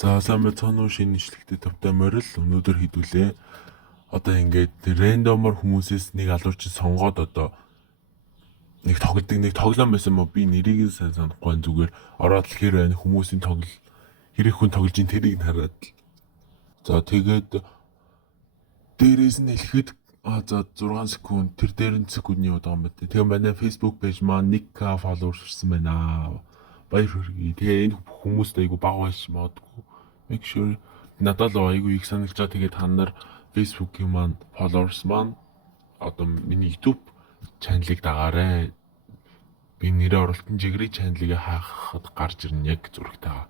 За сайн байцгаана уу, шинэ нэшлэгтэй тавтай морил өнөөдөр хэдүүлээ. Одоо ингээд рандомор хүмүүсээс нэг алуурчин сонгоод одоо нэг тоглодог нэг тоглоом байсан мó, би нэрийг нь сайн санахгүй байна, зүгээр ороод л хэр байна хүмүүсийн хэрэг хүн тоглож ин тэрийг нь хараад л. За тэгээд дээрээс нь хэлэхэд за 6 секунд тэр дээр нь секундны удаа юм байна. Тэгээ манай Facebook пэйж маань 1k followers ирсэн байна. Баяр хүргэе. Тэгээ энэ хүмүүст айгу баг байж магадгүй. Make sure надад л айгу их санагдаж байгаа. Тэгээд та нар Facebook-ийн маань followers маань одоо миний YouTube чаналыг дагаарай. Би нэрээ оролтын жигрийн чаналыг хаахад гарч ирнэ яг зурагтайгаа.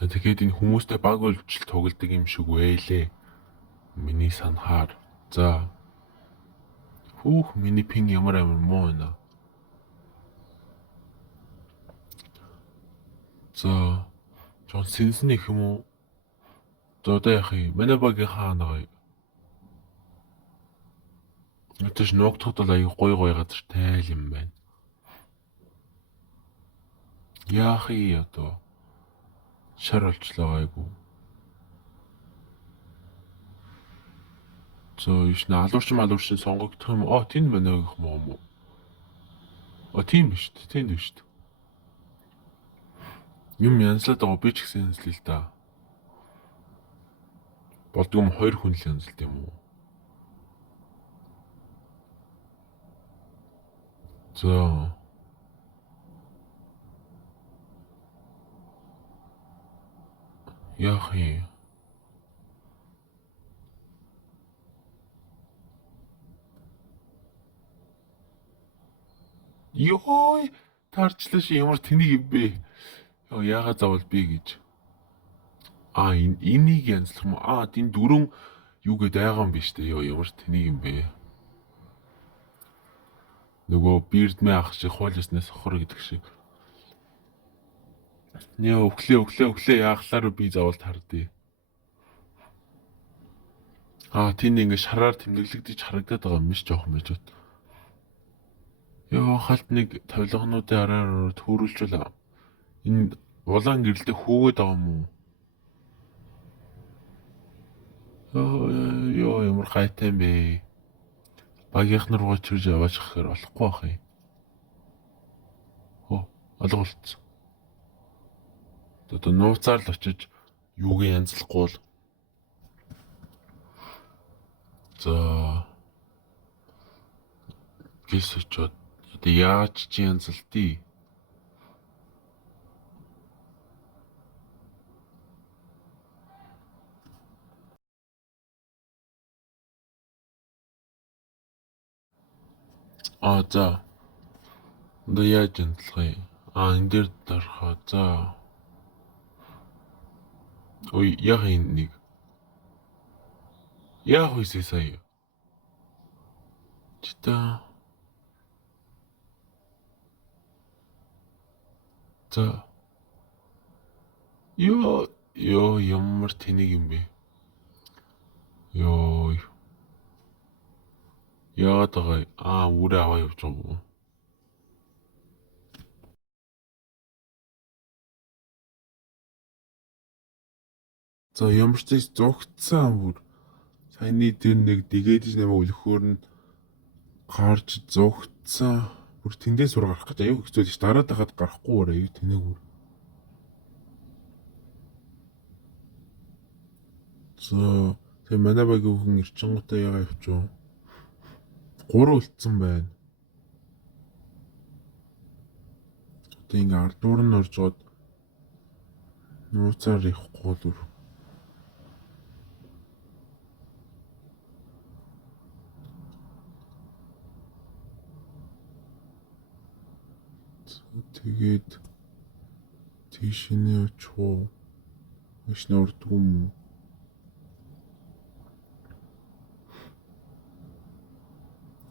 За тэгээд энэ хүмүүстэй баг болжл тоглодог юм шиг байлээ. Миний санахаар. За. Миний пинг ямар амар муу байна. За. Жон сэнсэн их юм уу? За одоо яах юм? Манай багийн хаана гоё. Өтөж ногтход л аяг гой газартай л юм байна. Яах юм одоо? Шар олчлоо айгу. За иш нэ алуурчин сонгогдох юм. Тэнд байна гэх юм уу? Тийм биш үү? Тэнд биш үү? Юм янзлаад байгаа би ч гэсэн янзлаа л да. Болдгоо 2 хүн л янзлт юм уу? За. Яах юм? Йой, таарчлаа чи ямар тэнийг юм бэ? Яагаад заавал би гэж. Энийг янзлах юм. Тийм дөрөв юу гэдэг айгаан биш үү? Ямар тэнийг юм бэ? Нөгөө бирдмэ ах шиг хуулиснаас хохор гэдэг шиг. Өглөө яахлаар би заавал тардъя. Тийм ингээ шараар тэмдэглэгдэж харагдаад байгаа юм биш жоох мэж бат. Халт нэг тавилгануудын араар төрүүлжүүл. Энэ улаан гэрэлтэй хөөгд байгаа юм уу? Ямар гайтай юм бэ? Багийнх нар руу чирж яваач гэхээр болохгүй бах юм. Алга болцсон. Одоо нууцаар л очиж юуг янзлахгүй бол. За. Гис очоод одоо яаж чи янзлтий? За. Одоо яаж янзлах юм? Энэ дээр дарахаа. За. Яах юм нэг. Яах вэ сая? Чита. За. Ямар тэнийг юм бэ? Яагаад байгаа? Үрээ аваа явж байгаа юм. За ямар ч зүйл зогтсон бүр. Саяны дээр нэг дэгэж нэмэг өлөхөөр нь гарч зогтсон. Бүр тэндээс сур гарах гэж аюу хэцүү ш. Дараад хахад гарахгүй өөрөө аюу тэнэг бүр. За тэгээ манай багийн хүн ирчингуудаа ягаа явчих вэ? 3 үлдсэн байна. Одоо ингээ ардуур нь орж гоод нууцаар явахгүй л. Тэгээд тийш нэ очоо. Маш нөрдгөө юм.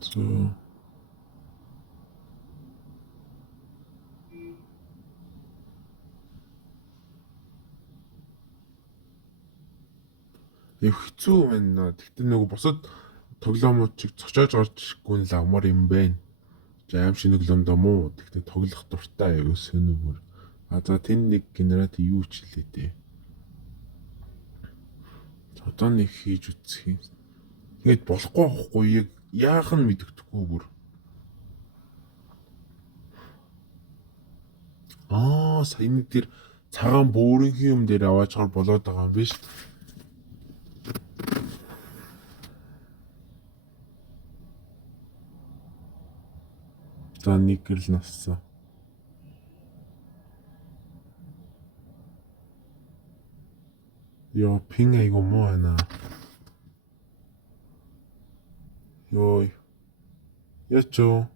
За. Хэцүү байна. Тэгтээ нөгөө бусад тоглоомууд чиг цочоож гарч ирэхгүй л амар юм байна. Аим шинэ тоглоомд муу. Тэгтээ тоглох дуртай аюу сонирмор. За тэнд нэг генератор юу ч хэлээ дээ. Одоо нэг хийж үзэх юм. Тэгэд болохгүй байхгүй яг яах нь мэддэхгүй бүр. Саяны тэр цагаан бөөрийнхээ юм дээр аваачаар болоод байгаа юм биш. За нэг гэрэл нассан. Ёо, пин айгу муу байна. Ёо. Ячо.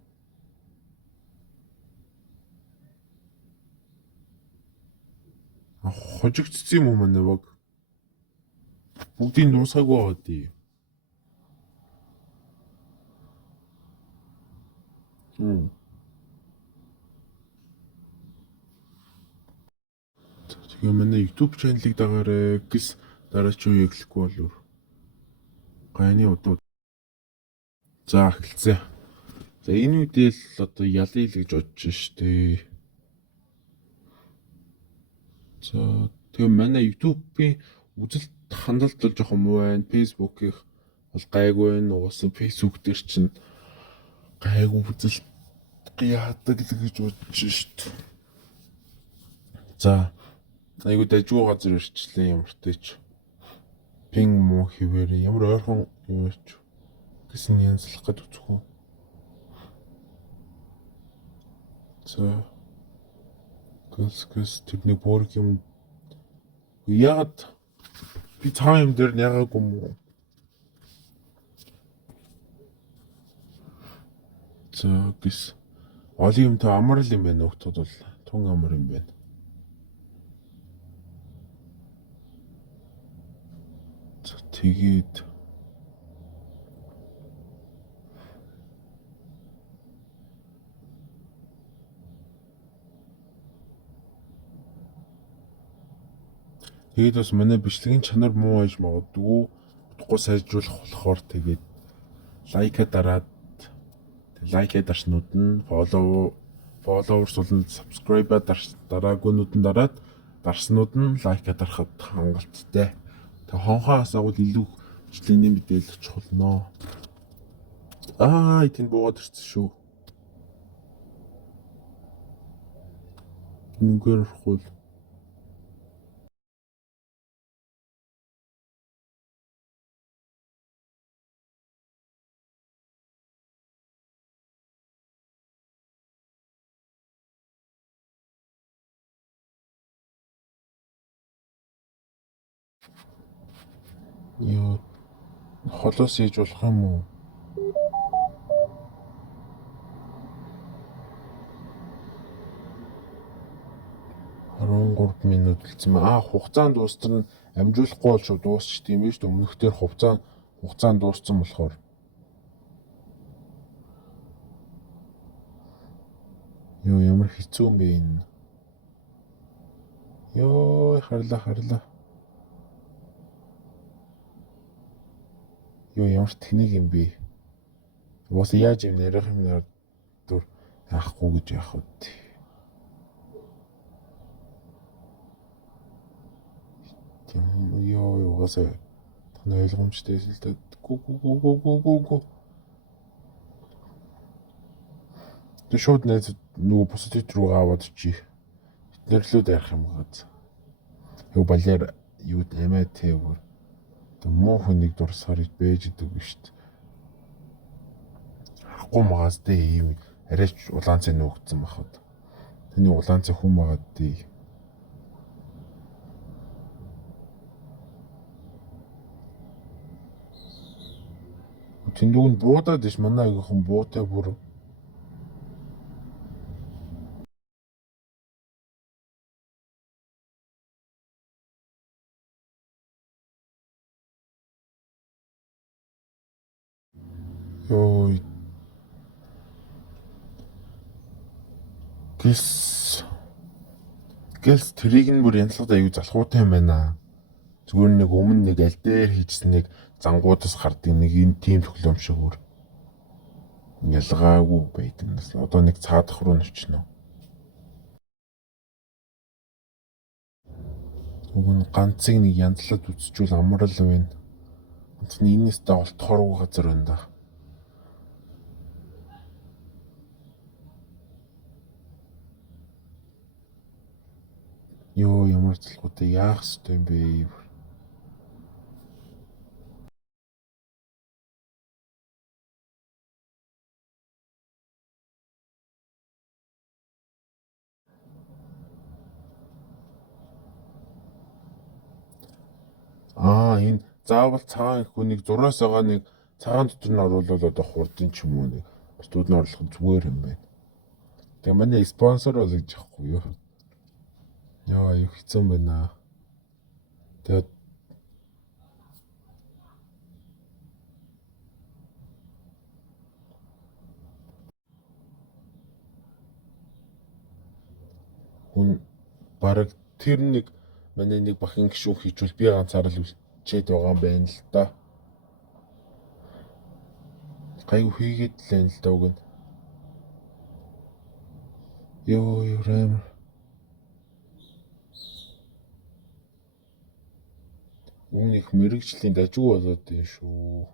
Хожигдсон юм уу манай баг? Бүгдийг дуусгаагүй байгаа дээ. Тэгээ манай YouTube channel-ыг дагаарай гэс дараа чи юу эхлэхгүй болов. Гайны удаа. За эхэлцээ. За энэ үедээ л одоо ялын хил гэж бодож штэ. За тэгээ манай YouTube-ийн үзэлт хандлт бол жоохон муу байна. Facebook-ийн бол гайгүй байна. Уусаа Facebook дээр чинь гайгүй үзэлт яадаг л гэж бодож штэ. За айгуу дажгүй газар ирчлээ ямар ч пинг муу хിവэр ямар ойрхон юу ч гэсэн янзлах гээд үзэхгүй. За гэс тэрний бүрг юм яагаад би цаа юм дээр ягаагүй юм уу? За гэс олон юмтай амар л юм байна нөхдүүд бол тун амар юм байна. За тэгээд бас манай бичлэгийн чанар муу байж магадгүй утгагүй сайжруулах болохоор тэгээд лайка дараад лайкээ дарснууд нь followers болон subscribe дараагүйнүүд нь дараад дарснууд нь лайка дарахад хангалттай. Тэг хонхоос агуул илүү бичлэгийн мэдээлэл очих болно. Энд буугаад ирсэн шүү. Нүгээр орхгүй. Ёо. Холоос хийж болох юм уу? (13 минут болсон ба хугацаанд дуустал нь амжуулахгүй бол шууд дуусчих тийм биш үү? Өмнөхдөр хугацаанд дууссан болохоор. Ёо ямар хэцүү юм бэ энэ. Ёо харлаа. Ёо ямар тэнийг юм бэ? Уус яаж юм ярих юм дүр яахгүй гэж яах вэ? Ёо уусаа тань ойлгомжтой л дээ. Гү. Тэг шууд найз нөгөө бусад хэд рүү аваад чи. Эднэрлүүд ярих юм гааз. Юу балер юу эмээ тэвэр. Тэг муу хүнийг дурсахаар бэж идэг биш үү? Харахгүй магаас дээ ийм арайч улаан цай нөөгдсөн бахад. Тэний улаан цай хүн магаад дээ. Тэндүүнд буудаад иш манай агийнхан буутай бүр. Ёо. Гэс трийг нь бүр янзлаад аюу залхуутай юм байна. Зүгээр нэг өмнө нэг аль дээр хийжсэн нэг зангуудаас гардаг нэг энэ тим төглөм шиг өөр. Ялгаагүй байдаг. Одоо нэг цаадах руу нөчнө. Уг нь ганцыг нэг янзлаад үзчихвэл амар л байна. Ганцны энэс доолтохоор газар байна да. Ёо ямар залхуутай яах ёстой юм бэ? Энэ заавал цагаан их хүнийг зураас байгаа нэг цагаан дотор нь оруулаад одоо хурдан ч юм уу нэг бусдууд нь оруулах нь зүгээр юм байна. Тэгээ манай спонсор бол гэж яахгүй юу? Яа юу хэцүү байна. Тэгээд хүн бараг тэр нэг манай нэг бахин гişүүн хийжүүл би ганцаараа л үлчээд байгаа юм байна л да. Гайгүй хийгээд л байна л да уг нь. Ёо рэм. Үүнийх мэрэгжлийн дажгүй болоод байна шүү.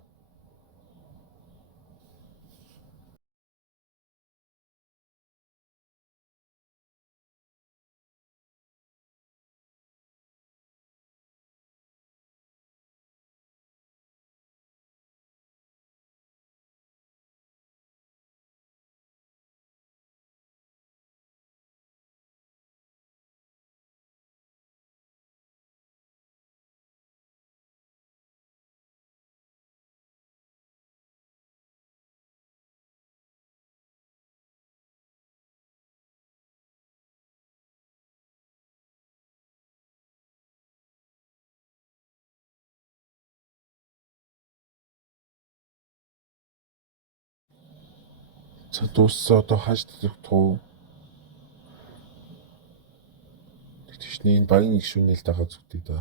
За дууссан одоо хааж татах уу? Тэгтээ энэ багийн гişүүнэл дагаад зүгтээ да.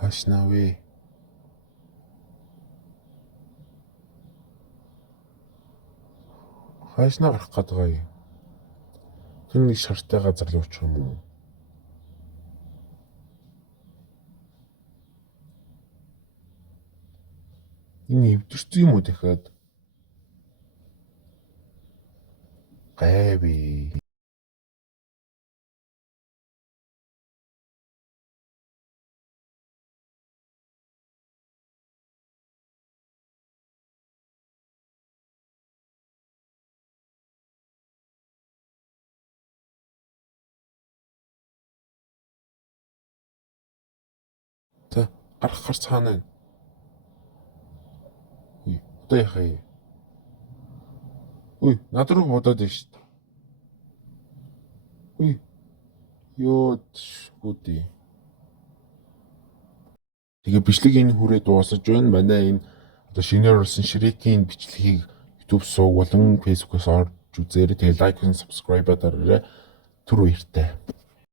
Хаашнаа вэ? Хаашнаа гарах гээд байгаа юм? Тэр нэг шартай газар руу очих юм уу? Энэ эвдэрсэн юм уу дахиад? Гайвээ. За гарах гар цаана. Одоо яхаа. Үй, над руу бодоод байна шүү дээ. Үй. Ёо гүдий. Тэгээ бичлэг энэ хүрээ дуусаж байна. Манай энэ одоо шинээр орсон Шрекийн бичлэгийг YouTube сууг болон Facebook-оос орж үзээрэй. Тэгээ лайк, subscribe дараарай. Түр баяртай.